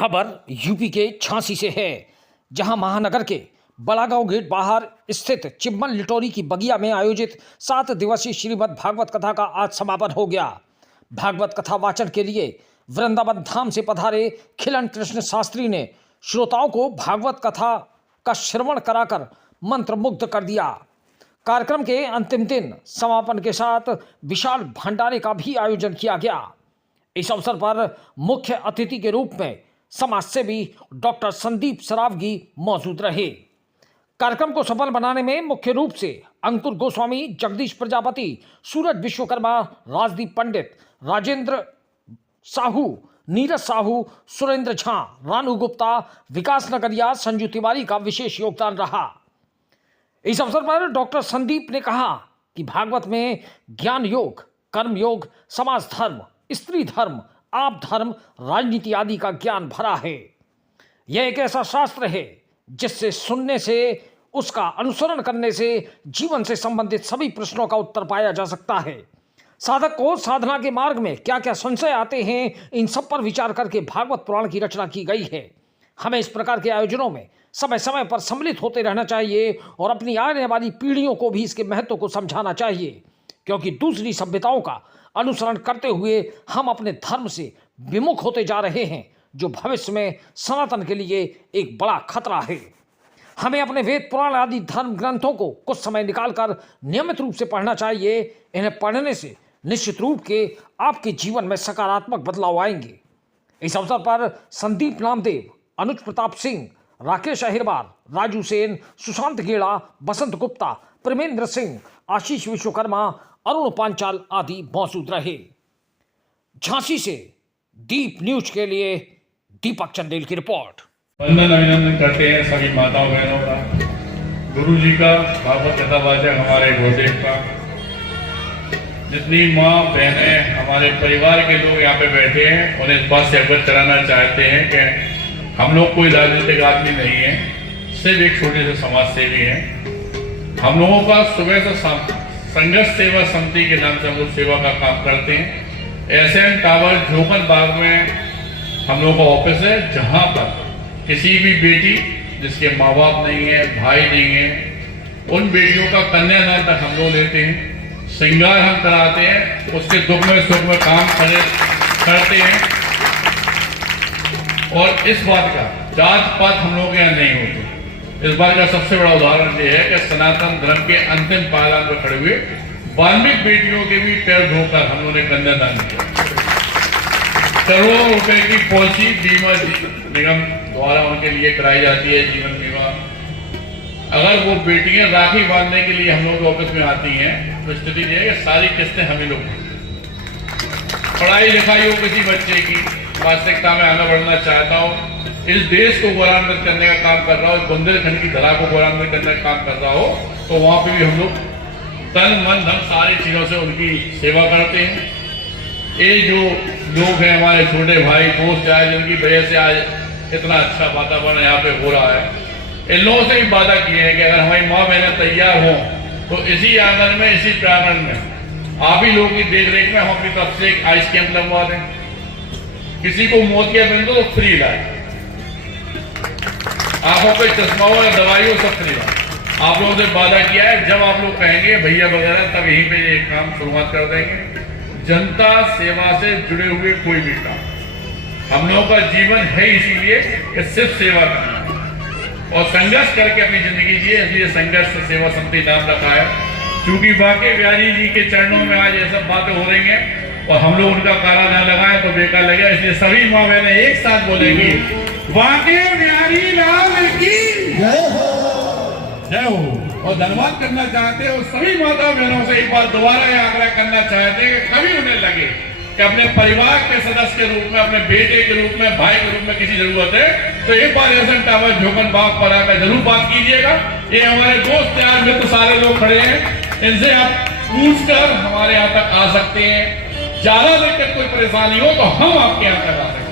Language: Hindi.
खबर यूपी के झांसी से है, जहां महानगर के बड़ागांव गेट बाहर स्थित चिम्मन लिटोरी की बगिया में आयोजित 7 दिवसीय श्रीमद् भागवत कथा का आज समापन हो गया। भागवत कथा वाचन के लिए वृंदावन धाम से पधारे खिलन कृष्ण शास्त्री ने श्रोताओं को भागवत कथा का श्रवण कराकर मंत्रमुग्ध कर दिया। कार्यक्रम के अंतिम दिन समापन के साथ विशाल भंडारे का भी आयोजन किया गया। इस अवसर पर मुख्य अतिथि के रूप में समाजसेवी डॉक्टर संदीप सरावगी मौजूद रहे। कार्यक्रम को सफल बनाने में मुख्य रूप से अंकुर गोस्वामी, जगदीश प्रजापति, सूरज विश्वकर्मा, राजदीप पंडित, राजेंद्र साहू, नीरज साहू, सुरेंद्र झा, रानू गुप्ता, विकास नगरिया, संजू तिवारी का विशेष योगदान रहा। इस अवसर पर डॉक्टर संदीप ने कहा कि भागवत में ज्ञान योग, कर्म योग, समाज धर्म, स्त्री धर्म, आप धर्म, राजनीति आदि का ज्ञान भरा है। यह एक ऐसा शास्त्र है जिससे सुनने से, उसका अनुसरण करने से जीवन से संबंधित सभी प्रश्नों का उत्तर पाया जा सकता है। साधक को साधना के मार्ग में क्या क्या संशय आते हैं, इन सब पर विचार करके भागवत पुराण की रचना की गई है। हमें इस प्रकार के आयोजनों में समय समय पर सम्मिलित होते रहना चाहिए और अपनी आने वाली पीढ़ियों को भी इसके महत्व को समझाना चाहिए, क्योंकि दूसरी सभ्यताओं का अनुसरण करते हुए हम अपने धर्म से विमुख होते जा रहे हैं, जो भविष्य में सनातन के लिए एक बड़ा खतरा है। हमें अपने वेद पुराण आदि धर्म ग्रंथों को कुछ समय निकालकर नियमित रूप से पढ़ना चाहिए। इन्हें पढ़ने से निश्चित रूप के आपके जीवन में सकारात्मक बदलाव आएंगे। इस अवसर पर संदीप नामदेव, अनुज प्रताप सिंह, राकेश अहिरवार, राजू सेन, सुशांत गेड़ा, बसंत गुप्ता, प्रेमेंद्र सिंह, आशीष विश्वकर्मा, अरुण पांचाल आदि मौजूद रहे। झांसी से दीप न्यूज के लिए दीपक चंदेल की रिपोर्ट। वंदन अभिनंदन करते हैं सभी माताओं बहनों का, गुरु जी का, भागवत कथा वाचक हमारे गुरुदेव का, जितनी माँ बहनें हमारे परिवार के लोग यहाँ पे बैठे हैं उन्हें इस बात से अवगत कराना चाहते हैं कि हम लोग कोई राजनीतिक आदमी नहीं है, सिर्फ एक छोटे से समाज सेवी हैं। हम लोगों का सुबह से संघर्ष सेवा समिति के नाम से हम लोग सेवा का काम करते हैं। एसएन टावर झोकन बाग में हम लोग का ऑफिस है, जहां पर किसी भी बेटी जिसके माँ बाप नहीं है, भाई नहीं है, उन बेटियों का कन्यादान तक हम लोग लेते हैं, श्रृंगार हम कराते हैं, उसके दुख में सुख में काम करते हैं। और इस बात का जात पात हम लोग यहाँ नहीं होते। इस बात का सबसे बड़ा उदाहरण ये है कि सनातन धर्म के अंतिम पायदान पर खड़े हुए वाल्मीकि बेटियों के भी पैर धोकर हम लोगों ने कन्यादान किया। करोड़ों रुपए की पॉलिसी बीमा निगम द्वारा उनके लिए कराई जाती है, जीवन बीमा। अगर वो बेटियां राखी बांधने के लिए हम लोग ऑफिस में आती हैं तो स्थिति ये है कि सारी किस्तें हमें लोग, पढ़ाई लिखाई हो किसी बच्चे की, वास्तविकता में आगे बढ़ना चाहता हो, इस देश को गौरवान्वित करने का काम कर रहा हो, बुंदेलखंड की धरा को गौरवान्वित करने का काम कर रहा हो, तो वहां पे भी हम लोग तन मन धन सारी चीजों से उनकी सेवा करते हैं। ये जो लोग हैं हमारे छोटे भाई दोस्त आए, जिनकी वजह से आज इतना अच्छा वातावरण यहाँ पे हो रहा है, इन लोगों से भी वादा किए हैं कि अगर हमारी माँ बहनें तैयार हो तो इसी आंगन में, इसी प्रांगण में आप ही लोगों की देख रेख में हम अपनी तरफ से एक आइस कैंप लगवा दें। किसी को मोतियाबिंद तो फ्री इलाज, आंखों पे चश्मा हो या दवाई हो, सब फ्री इलाज आप लोगों से वादा किया है। जब आप लोग कहेंगे भैया वगैरह, तब यहीं पे ये काम शुरुआत कर देंगे। जनता सेवा से जुड़े हुए कोई भी काम, हम लोगों का जीवन है इसीलिए कि सिर्फ सेवा करना और संघर्ष करके अपनी जिंदगी जिए, इसलिए संघर्ष सेवा समिति नाम रखा है। क्योंकि बांके बिहारी जी के चरणों में आज ये सब बातें हो रही हैं और हम लोग उनका कारा न लगाए तो बेकार लगेगा, इसलिए सभी माँ बहनें एक साथ बोलेंगी, बांके बिहारी लाल की जय हो, जय हो। और धन्यवाद करना चाहते हैं सभी माता बहनों से, एक बार दोबारा यह आग्रह करना चाहते हैं कि कभी उन्हें लगे कि अपने परिवार के सदस्य के रूप में, अपने बेटे के रूप में, भाई के रूप में किसी जरूरत है, तो एक बार एसएन टावर झोकन बाग पर आकर जरूर बात कीजिएगा। ये हमारे दोस्त यार मित्र सारे लोग खड़े हैं, इनसे आप पूछकर हमारे यहाँ तक आ सकते हैं। ज्यादा दिक्कत कोई परेशानी हो तो हम आपके यहाँ तक आ सकते हैं।